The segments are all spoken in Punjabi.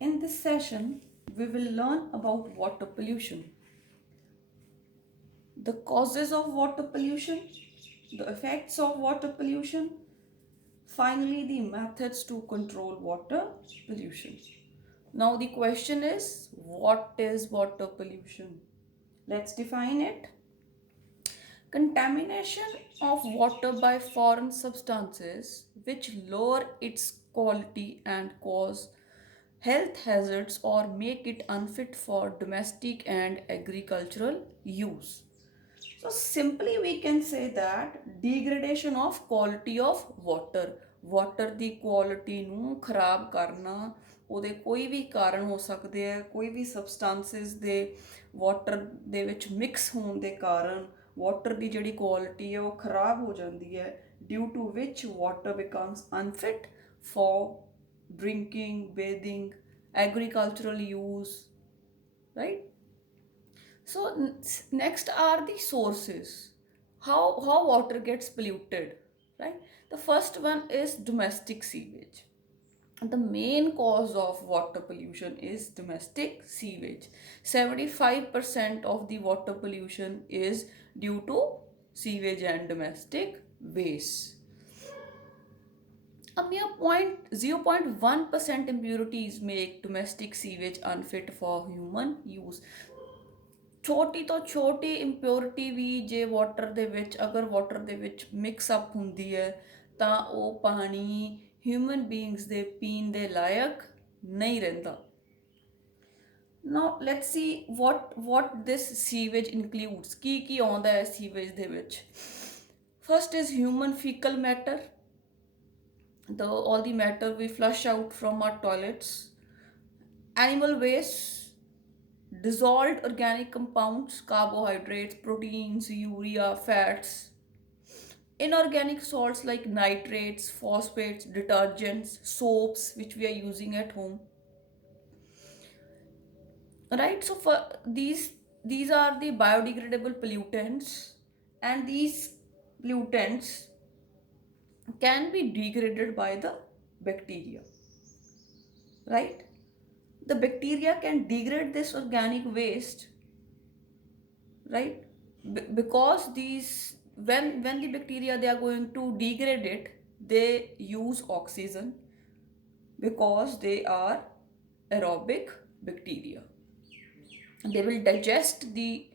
In this session, we will learn about water pollution, the causes of water pollution, the effects of water pollution, finally, the methods to control water pollution. Now, the question is what is water pollution? Let's define it. Contamination of water by foreign substances which lower its quality and cause health hazards or make it unfit for domestic and agricultural use. So simply we can say that degradation of quality of water the quality ਨੂੰ ਖਰਾਬ ਕਰਨਾ ਉਹਦੇ ਕੋਈ ਵੀ ਕਾਰਨ ਹੋ ਸਕਦੇ ਹੈ ਕੋਈ ਵੀ ਸਬਸਟੈਂਸਸ ਦੇ ਵਾਟਰ ਦੇ ਵਿੱਚ ਮਿਕਸ ਹੋਣ ਦੇ ਕਾਰਨ ਵਾਟਰ ਦੀ ਜਿਹੜੀ ਕੁਆਲਿਟੀ ਹੈ ਉਹ ਖਰਾਬ ਹੋ ਜਾਂਦੀ ਹੈ due to which water becomes unfit for drinking, bathing, agricultural use, right? So next are the sources. How water gets polluted, right? The first one is domestic sewage. The main cause of water pollution is domestic sewage. 75% of the water pollution is due to sewage and domestic waste. A mere 0.1% impurities make domestic sewage unfit for human use. ਛੋਟੀ ਤੋਂ ਛੋਟੀ ਇੰਪਿਓਰਿਟੀ ਵੀ ਜੇ ਵਾਟਰ ਦੇ ਵਿੱਚ ਅਗਰ ਵਾਟਰ ਦੇ ਵਿੱਚ ਮਿਕਸ ਅਪ ਹੁੰਦੀ ਹੈ ਤਾਂ ਉਹ ਪਾਣੀ ਹਿਊਮਨ ਬੀਇੰਗਸ ਦੇ ਪੀਣ ਦੇ ਲਾਇਕ ਨਹੀਂ ਰਹਿੰਦਾ now let's see what this sewage includes ਕੀ ਆਉਂਦਾ ਹੈ ਸੀਵੇਜ ਦੇ ਵਿੱਚ first is human fecal matter all the matter we flush out from our toilets, animal waste, dissolved organic compounds, carbohydrates, proteins, urea, fats, inorganic salts like nitrates, phosphates, detergents, soaps which we are using at home, right? So for these are the biodegradable pollutants, and these pollutants can be degraded by the bacteria, right? The bacteria can degrade this organic waste, right? Because these when the bacteria they are going to degrade it, they use oxygen because they are aerobic bacteria. They will digest the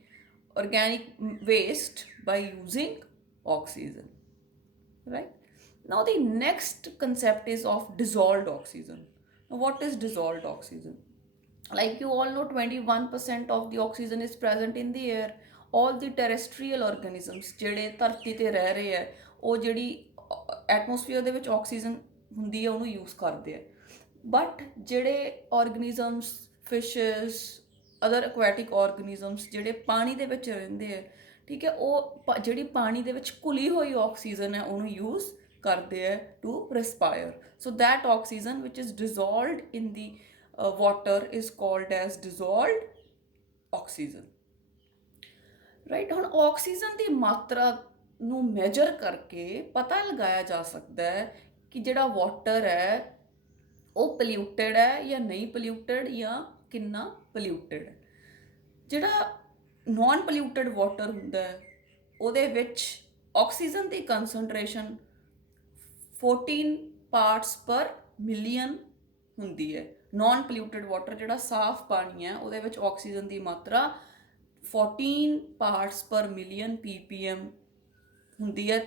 organic waste by using oxygen, right? Now the next concept is of dissolved oxygen. Now what is dissolved oxygen? Like you all know 21% of the oxygen is present in the air. All the terrestrial organisms ਜਿਹੜੇ ਧਰਤੀ ਤੇ ਰਹਿ ਰਹੇ ਹੈ ਉਹ ਜਿਹੜੀ ਐਟਮੋਸਫੀਅਰ ਦੇ ਵਿੱਚ ਆਕਸੀਜਨ ਹੁੰਦੀ ਹੈ ਉਹਨੂੰ ਯੂਜ਼ ਕਰਦੇ ਆ ਬਟ ਜਿਹੜੇ ਆਰਗੈਨਿਜ਼ਮਸ ਫਿਸ਼ਸ ਅਦਰ ਐਕੁਆਟਿਕ ਆਰਗੈਨਿਜ਼ਮਸ ਜਿਹੜੇ ਪਾਣੀ ਦੇ ਵਿੱਚ ਰਹਿੰਦੇ ਆ ਠੀਕ ਹੈ ਉਹ ਜਿਹੜੀ ਪਾਣੀ ਦੇ ਵਿੱਚ ਘੁਲੀ ਹੋਈ ਆਕਸੀਜਨ ਹੈ ਉਹਨੂੰ ਯੂਜ਼ ਕਰਦੇ ਹੈ to respire. So that oxygen which is dissolved in the water is called as dissolved oxygen, right? ਹੁਣ ਆਕਸੀਜਨ ਦੀ ਮਾਤਰਾ ਨੂੰ ਮੈਜਰ ਕਰਕੇ ਪਤਾ ਲਗਾਇਆ ਜਾ ਸਕਦਾ ਹੈ ਕਿ ਜਿਹੜਾ ਵਾਟਰ ਹੈ ਉਹ ਪੋਲਿਊਟਡ ਹੈ ਜਾਂ ਨਹੀਂ ਪੋਲਿਊਟਡ ਜਾਂ ਕਿੰਨਾ ਪੋਲਿਊਟਡ ਹੈ ਜਿਹੜਾ ਨॉन ਪੋਲਿਊਟਡ ਵਾਟਰ ਹੁੰਦਾ ਹੈ ਉਹਦੇ ਵਿੱਚ ਆਕਸੀਜਨ ਦੀ ਕੰਸੈਂਟ੍ਰੇਸ਼ਨ 14 ਪਾਰਟਸ ਪਰ ਮਿਲੀਅਨ ਹੁੰਦੀ ਹੈ ਨॉन ਪੋਲਿਊਟਡ ਵਾਟਰ ਜਿਹੜਾ ਸਾਫ਼ ਪਾਣੀ ਹੈ ਉਹਦੇ ਵਿੱਚ ਆਕਸੀਜਨ ਦੀ ਮਾਤਰਾ 14 ਪਾਰਟਸ ਪਰ ਮਿਲੀਅਨ ppm ਹੁੰਦੀ ਹੈ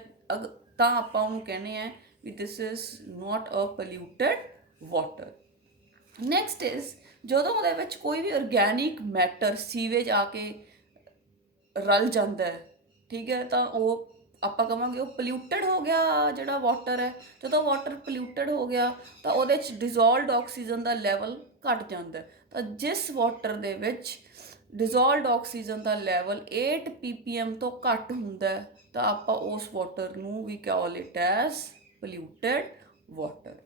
ਤਾਂ ਆਪਾਂ ਉਹਨੂੰ ਕਹਿੰਦੇ ਆ ਵੀ this is not a polluted water next is ਜਦੋਂ ਉਹਦੇ ਵਿੱਚ ਕੋਈ ਵੀ ਆਰਗੈਨਿਕ ਮੈਟਰ ਸੀਵੇਜ ਆ ਕੇ ਰਲ ਜਾਂਦਾ ਹੈ ਠੀਕ ਹੈ ਤਾਂ ਉਹ ਆਪਾਂ ਕਹਾਂਗੇ ਉਹ ਪੋਲਿਊਟਡ ਹੋ ਗਿਆ ਜਿਹੜਾ ਵਾਟਰ ਹੈ ਜਦੋਂ ਵਾਟਰ ਪੋਲਿਊਟਡ ਹੋ ਗਿਆ ਤਾਂ ਉਹਦੇ 'ਚ ਡਿਜ਼ੋਲਵਡ ਆਕਸੀਜਨ ਦਾ ਲੈਵਲ ਘਟ ਜਾਂਦਾ ਤਾਂ ਜਿਸ ਵਾਟਰ ਦੇ ਵਿੱਚ ਡਿਜ਼ੋਲਵਡ ਆਕਸੀਜਨ ਦਾ ਲੈਵਲ 8 ppm ਤੋਂ ਘੱਟ ਹੁੰਦਾ ਤਾਂ ਆਪਾਂ ਉਸ ਵਾਟਰ ਨੂੰ ਵੀ call it as polluted water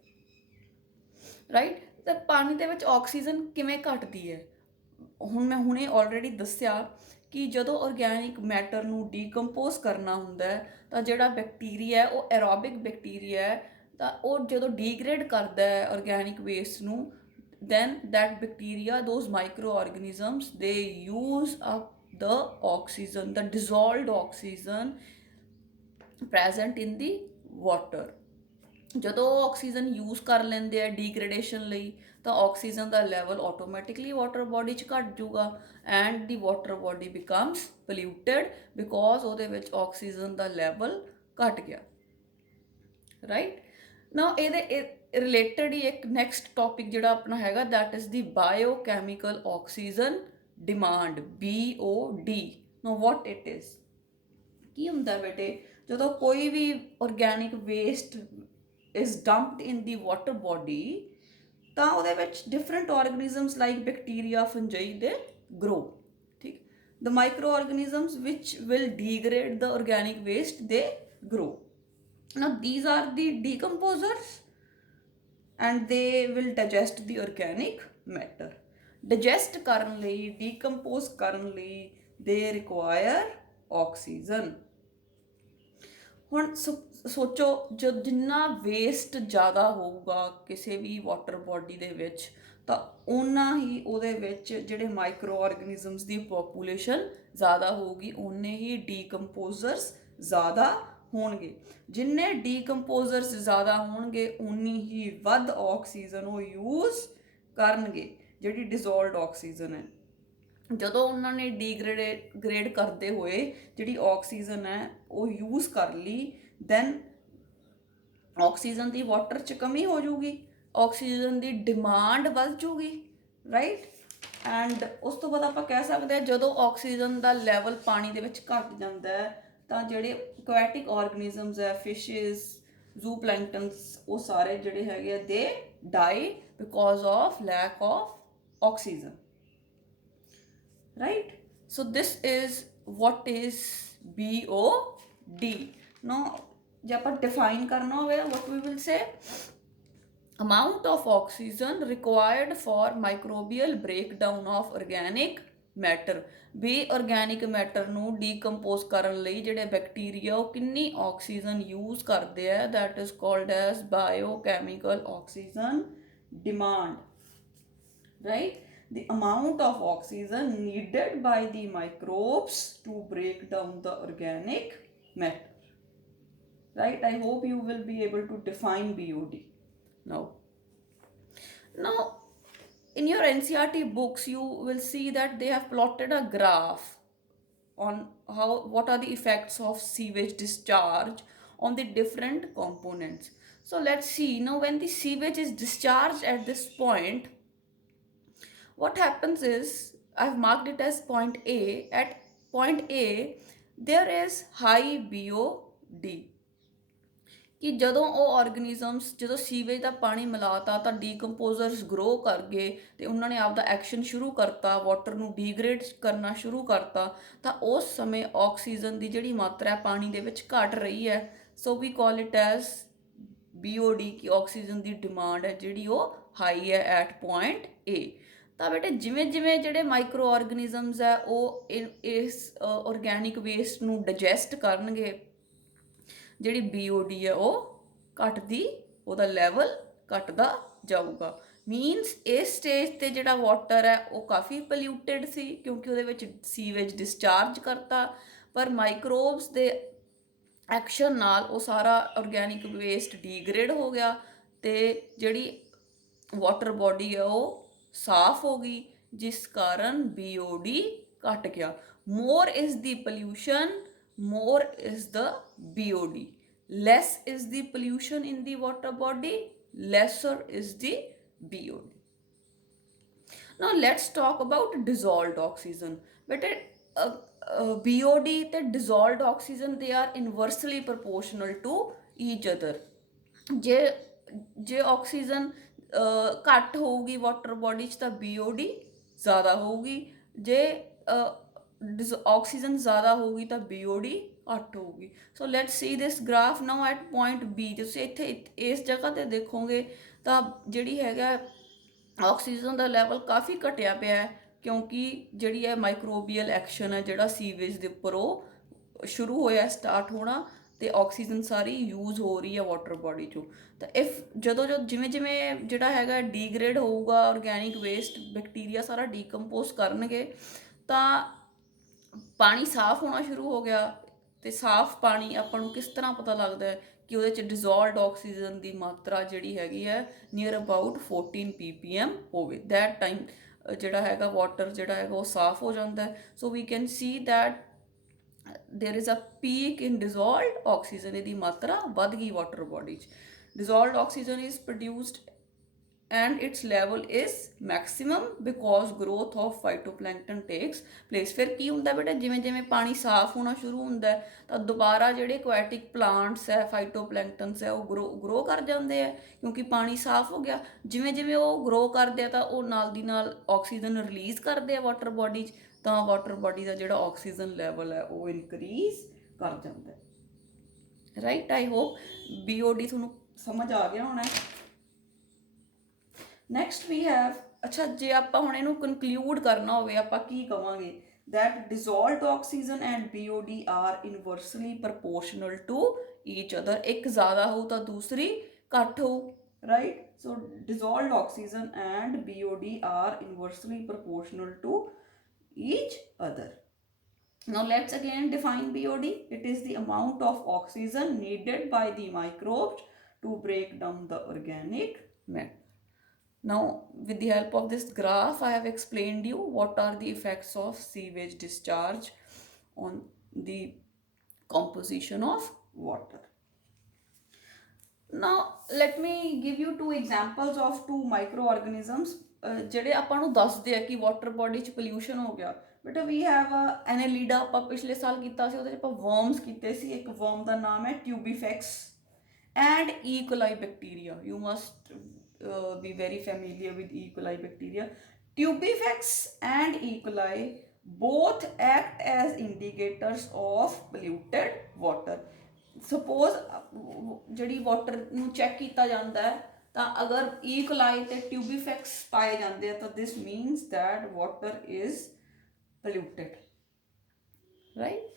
right ਤਾਂ ਪਾਣੀ ਦੇ ਵਿੱਚ ਆਕਸੀਜਨ ਕਿਵੇਂ ਘਟਦੀ ਹੈ ਹੁਣ ਮੈਂ ਹੁਣੇ ਆਲਰੇਡੀ ਦੱਸਿਆ ਕਿ ਜਦੋਂ ਆਰਗੈਨਿਕ ਮੈਟਰ ਨੂੰ ਡੀਕੰਪੋਜ਼ ਕਰਨਾ ਹੁੰਦਾ ਤਾਂ ਜਿਹੜਾ ਬੈਕਟੀਰੀਆ ਉਹ ਐਰੋਬਿਕ ਬੈਕਟੀਰੀਆ ਤਾਂ ਉਹ ਜਦੋਂ ਡੀਗਰੇਡ ਕਰਦਾ ਹੈ ਆਰਗੈਨਿਕ ਵੇਸਟ ਨੂੰ then that bacteria, those microorganisms, they use up the oxygen, the dissolved oxygen present in the water. ਜਦੋਂ ਉਹ ਆਕਸੀਜਨ ਯੂਜ਼ ਕਰ ਲੈਂਦੇ ਆ ਡੀਗ੍ਰੇਡੇਸ਼ਨ ਲਈ ਤਾਂ ਆਕਸੀਜਨ ਦਾ ਲੈਵਲ ਆਟੋਮੈਟਿਕਲੀ ਵਾਟਰ ਬੋਡੀ 'ਚ ਘਟ ਜੂਗਾ and the water body becomes polluted because ਉਹਦੇ ਵਿੱਚ ਆਕਸੀਜਨ ਦਾ ਲੈਵਲ ਘਟ ਗਿਆ, ਰਾਈਟ। ਨਾਓ ਇਹਦੇ ਰਿਲੇਟਡ ਹੀ ਇੱਕ ਨੈਕਸਟ ਟੌਪਿਕ ਜਿਹੜਾ ਆਪਣਾ ਹੈਗਾ that is the biochemical oxygen demand, BOD। Now what it is, ਕੀ ਹੁੰਦਾ ਬੇਟੇ, ਜਦੋਂ ਕੋਈ ਵੀ organic waste is dumped in the water body ਤਾਂ ਉਹਦੇ ਵਿੱਚ different organisms like bacteria, fungi they grow, ਠੀਕ। the microorganisms which will degrade the organic waste they grow. Now these are the decomposers and they will digest the organic matter. digest ਕਰਨ ਲਈ, decompose ਕਰਨ ਲਈ they require oxygen. ਹੁਣ ਸੋਚੋ ਜਦ ਜਿੰਨਾ ਵੇਸਟ ਜ਼ਿਆਦਾ ਹੋਊਗਾ ਕਿਸੇ ਵੀ ਵਾਟਰ ਬੋਡੀ ਦੇ ਵਿੱਚ ਤਾਂ ਓਨਾ ਹੀ ਉਹਦੇ ਵਿੱਚ ਜਿਹੜੇ ਮਾਈਕਰੋ ਆਰਗੈਨਿਜ਼ਮਸ ਦੀ ਪੋਪੂਲੇਸ਼ਨ ਜ਼ਿਆਦਾ ਹੋਊਗੀ, ਓਨੇ ਹੀ ਡੀਕੰਪੋਜ਼ਰਸ ਜ਼ਿਆਦਾ ਹੋਣਗੇ। ਜਿੰਨੇ ਡੀਕੰਪੋਜ਼ਰਸ ਜ਼ਿਆਦਾ ਹੋਣਗੇ ਉਨੀ ਹੀ ਵੱਧ ਆਕਸੀਜਨ ਉਹ ਯੂਜ਼ ਕਰਨਗੇ, ਜਿਹੜੀ ਡਿਜ਼ੋਲਵਡ ਆਕਸੀਜਨ ਹੈ। ਜਦੋਂ ਉਹਨਾਂ ਨੇ ਡੀਗ੍ਰੇਡ ਕਰਦੇ ਹੋਏ ਜਿਹੜੀ ਆਕਸੀਜਨ ਹੈ ਉਹ ਯੂਜ਼ ਕਰ ਲਈ, ਦੈਨ ਆਕਸੀਜਨ ਦੀ ਵਾਟਰ 'ਚ ਕਮੀ ਹੋ ਜੂਗੀ, ਆਕਸੀਜਨ ਦੀ ਡਿਮਾਂਡ ਵੱਧ ਜੂਗੀ, ਰਾਈਟ। ਐਂਡ ਉਸ ਤੋਂ ਬਾਅਦ ਆਪਾਂ ਕਹਿ ਸਕਦੇ ਹਾਂ ਜਦੋਂ ਆਕਸੀਜਨ ਦਾ ਲੈਵਲ ਪਾਣੀ ਦੇ ਵਿੱਚ ਘੱਟ ਜਾਂਦਾ ਹੈ ਤਾਂ ਜਿਹੜੇ ਐਕੁਆਟਿਕ ਆਰਗੈਨਿਜ਼ਮਸ ਹੈ, ਫਿਸ਼ਿਸ, ਜ਼ੂ ਪਲੈਂਕਟਨਸ, ਉਹ ਸਾਰੇ ਜਿਹੜੇ ਹੈਗੇ ਆ ਦੇ die because of lack of oxygen, right? So this is what is BOD. Now ਜੇ ਆਪਾਂ define ਕਰਨਾ ਹੋਵੇ what we will say, amount of oxygen required for microbial breakdown of organic matter। We organic matter ਨੂੰ decompose ਕਰਨ ਲਈ ਜਿਹੜੇ ਬੈਕਟੀਰੀਆ ਉਹ ਕਿੰਨੀ ਆਕਸੀਜਨ ਯੂਜ਼ ਕਰਦੇ ਆ, that is called as biochemical oxygen demand, right? The amount of oxygen needed by the microbes to break down the organic matter, right? I hope you will be able to define BOD now in your NCERT books you will see that they have plotted a graph on what are the effects of sewage discharge on the different components. So let's see now, when the sewage is discharged at this point, what happens is I've marked it as point A. At point A there is high BOD ਕਿ ਜਦੋਂ ਉਹ ਆਰਗੈਨਿਜ਼ਮਸ ਜਦੋਂ ਸੀਵੇਜ ਦਾ ਪਾਣੀ ਮਿਲਾਤਾ ਤਾਂ ਡੀਕੰਪੋਜ਼ਰਸ ਗਰੋ ਕਰ ਗਏ ਤੇ ਉਹਨਾਂ ਨੇ ਆਪਦਾ ਐਕਸ਼ਨ ਸ਼ੁਰੂ ਕਰਤਾ, ਵਾਟਰ ਨੂੰ ਡੀਗ੍ਰੇਡ ਕਰਨਾ ਸ਼ੁਰੂ ਕਰਤਾ, ਤਾਂ ਉਸ ਸਮੇਂ ਆਕਸੀਜਨ ਦੀ ਜਿਹੜੀ ਮਾਤਰਾ ਪਾਣੀ ਦੇ ਵਿੱਚ ਘਟ ਰਹੀ ਹੈ। So we call it as BOD ਕਿ ਆਕਸੀਜਨ ਦੀ ਡਿਮਾਂਡ ਹੈ ਜਿਹੜੀ ਉਹ ਹਾਈ ਹੈ ਐਟ ਪੁਆਇੰਟ A। ਤਾਂ ਬੇਟੇ ਜਿਵੇਂ ਜਿਵੇਂ ਜਿਹੜੇ ਮਾਈਕਰੋ ਆਰਗੈਨਿਜ਼ਮਸ ਹੈ ਉਹ ਇਸ ਆਰਗੈਨਿਕ ਵੇਸਟ ਨੂੰ ਡਾਈਜੈਸਟ ਕਰਨਗੇ, ਜਿਹੜੀ BOD ਹੈ ਉਹ ਘਟਦੀ, ਉਹਦਾ ਲੈਵਲ ਘਟਦਾ ਜਾਊਗਾ। ਮੀਨਸ ਇਸ ਸਟੇਜ 'ਤੇ ਜਿਹੜਾ ਵਾਟਰ ਹੈ ਉਹ ਕਾਫੀ ਪੋਲਿਊਟਡ ਸੀ ਕਿਉਂਕਿ ਉਹਦੇ ਵਿੱਚ ਸੀਵੇਜ ਡਿਸਚਾਰਜ ਕਰਤਾ, ਪਰ ਮਾਈਕਰੋਬਸ ਦੇ ਐਕਸ਼ਨ ਨਾਲ ਉਹ ਸਾਰਾ ਆਰਗੈਨਿਕ ਵੇਸਟ ਡੀਗ੍ਰੇਡ ਹੋ ਗਿਆ ਤੇ ਜਿਹੜੀ ਵਾਟਰ ਬੋਡੀ ਹੈ ਉਹ ਸਾਫ਼ ਹੋ ਗਈ, ਜਿਸ ਕਾਰਨ BOD ਘਟ ਗਿਆ। More is the pollution, more is the BOD. Less is the pollution in the water body, lesser is the BOD. Now let's talk about dissolved oxygen. But BOD and dissolved oxygen, they are inversely proportional to each other. ਜੇ ਆਕਸੀਜਨ ਘੱਟ ਹੋਊਗੀ ਵਾਟਰ ਬੋਡੀ 'ਚ ਤਾਂ BOD ਜ਼ਿਆਦਾ ਹੋਊਗੀ, ਜੇ ਆਕਸੀਜਨ ਜ਼ਿਆਦਾ ਹੋਊਗੀ ਤਾਂ BOD ਘੱਟ ਹੋਊਗੀ। So let's see this graph now at point B। ਤੁਸੀਂ ਇੱਥੇ ਇਸ ਜਗ੍ਹਾ 'ਤੇ ਦੇਖੋਗੇ ਤਾਂ ਜਿਹੜੀ ਹੈਗਾ ਆਕਸੀਜਨ ਦਾ ਲੈਵਲ ਕਾਫੀ ਘਟਿਆ ਪਿਆ ਹੈ ਕਿਉਂਕਿ ਜਿਹੜੀ ਹੈ ਮਾਈਕਰੋਬੀਅਲ ਐਕਸ਼ਨ ਹੈ ਜਿਹੜਾ ਸੀਵੇਜ ਦੇ ਉੱਪਰ ਉਹ ਸ਼ੁਰੂ ਹੋਇਆ ਸਟਾਰਟ ਹੋਣਾ ਤੇ ਆਕਸੀਜਨ ਸਾਰੀ ਯੂਜ਼ ਹੋ ਰਹੀ ਹੈ ਵਾਟਰ ਬੋਡੀ ਚੋਂ। ਤਾਂ ਇਫ ਜਦੋਂ ਜਿਵੇਂ ਜਿਵੇਂ ਜਿਹੜਾ ਹੈਗਾ ਡੀਗ੍ਰੇਡ ਹੋਊਗਾ ਆਰਗੈਨਿਕ ਵੇਸਟ, ਬੈਕਟੀਰੀਆ ਸਾਰਾ ਡੀਕੰਪੋਜ਼ ਕਰਨਗੇ, ਤਾਂ ਪਾਣੀ ਸਾਫ਼ ਹੋਣਾ ਸ਼ੁਰੂ ਹੋ ਗਿਆ। ਤੇ ਸਾਫ਼ ਪਾਣੀ ਆਪਾਂ ਨੂੰ ਕਿਸ ਤਰ੍ਹਾਂ ਪਤਾ ਲੱਗਦਾ ਹੈ ਕਿ ਉਹਦੇ 'ਚ ਡਿਜ਼ੋਲਵਡ ਆਕਸੀਜਨ ਦੀ ਮਾਤਰਾ ਜਿਹੜੀ ਹੈਗੀ ਹੈ ਨੀਅਰ ਅਬਾਊਟ 14 ppm ਹੋਵੇ। ਦੈਟ ਟਾਈਮ ਜਿਹੜਾ ਹੈਗਾ ਵਾਟਰ ਜਿਹੜਾ ਹੈਗਾ ਉਹ ਸਾਫ਼ ਹੋ ਜਾਂਦਾ ਹੈ। So we can see that there is a peak in dissolved oxygen, ਇਹਦੀ ਮਾਤਰਾ ਵੱਧ ਗਈ ਵਾਟਰ ਬੋਡੀ 'ਚ। dissolved oxygen is produced and its level is maximum because growth of phytoplankton takes place। ਫਿਰ ਕੀ ਹੁੰਦਾ ਬੇਟਾ, ਜਿਵੇਂ ਜਿਵੇਂ ਪਾਣੀ ਸਾਫ਼ ਹੋਣਾ ਸ਼ੁਰੂ ਹੁੰਦਾ ਤਾਂ ਦੁਬਾਰਾ ਜਿਹੜੇ aquatic plants ਹੈ, phytoplankton ਹੈ, ਉਹ ਗਰੋ ਕਰ ਜਾਂਦੇ ਆ ਕਿਉਂਕਿ ਪਾਣੀ ਸਾਫ਼ ਹੋ ਗਿਆ। ਜਿਵੇਂ ਜਿਵੇਂ ਉਹ ਗਰੋ ਕਰਦੇ ਆ ਤਾਂ ਉਹ ਨਾਲ ਦੀ ਨਾਲ ਆਕਸੀਜਨ ਰਿਲੀਜ਼ ਕਰਦੇ ਆ ਵਾਟਰ ਬੋਡੀ 'ਚ, ਤਾਂ ਵਾਟਰ ਬੋਡੀ ਦਾ ਜਿਹੜਾ ਆਕਸੀਜਨ ਲੈਵਲ ਹੈ ਉਹ ਇਨਕਰੀਜ਼ ਕਰ ਜਾਂਦਾ ਹੈ। ਰਾਈਟ, ਆਈ ਹੋਪ BOD ਤੁਹਾਨੂੰ ਸਮਝ ਆ ਗਿਆ ਹੋਣਾ। ਨੈਕਸਟ ਵੀ ਹੈਵ, ਅੱਛਾ ਜੇ ਆਪਾਂ ਹੁਣ ਇਹਨੂੰ ਕਨਕਲੂਡ ਕਰਨਾ ਹੋਵੇ ਆਪਾਂ ਕੀ ਕਵਾਂਗੇ, that dissolved oxygen and BOD are inversely proportional to each other। ਇੱਕ ਜ਼ਿਆਦਾ ਹੋਊ ਤਾਂ ਦੂਸਰੀ ਘੱਟ ਹੋਊ, right? So dissolved oxygen and BOD are inversely proportional to each other। Now let's again define BOD। It is the amount of oxygen needed by the microbes to break down the organic matter। Now with the help of this graph I have explained you what are the effects of sewage discharge on the composition of water। Now let me give you two examples of two microorganisms ਜਿਹੜੇ ਆਪਾਂ ਨੂੰ ਦੱਸਦੇ ਆ ਕਿ ਵਾਟਰ ਬੋਡੀ 'ਚ ਪੋਲਿਊਸ਼ਨ ਹੋ ਗਿਆ। ਬਟ ਵੀ ਹੈਵ ਐਨੇਲੀਡਾ, ਆਪਾਂ ਪਿਛਲੇ ਸਾਲ ਕੀਤਾ ਸੀ, ਉਹਦੇ 'ਚ ਆਪਾਂ ਵਰਮਸ ਕੀਤੇ ਸੀ। ਇੱਕ ਵਰਮ ਦਾ ਨਾਮ ਹੈ ਟਿਊਬੀਫੈਕਸ and E. coli bacteria। You must be very familiar with E. coli bacteria। Tubifax and E. coli both act as indicators of polluted water। Suppose ਜਿਹੜੀ ਵਾਟਰ ਨੂੰ ਚੈੱਕ ਕੀਤਾ ਜਾਂਦਾ ਹੈ ਤਾਂ ਅਗਰ E. coli ਤੇ Tubifax ਪਾਏ ਜਾਂਦੇ ਆ ਤਾਂ this means that water is polluted, right?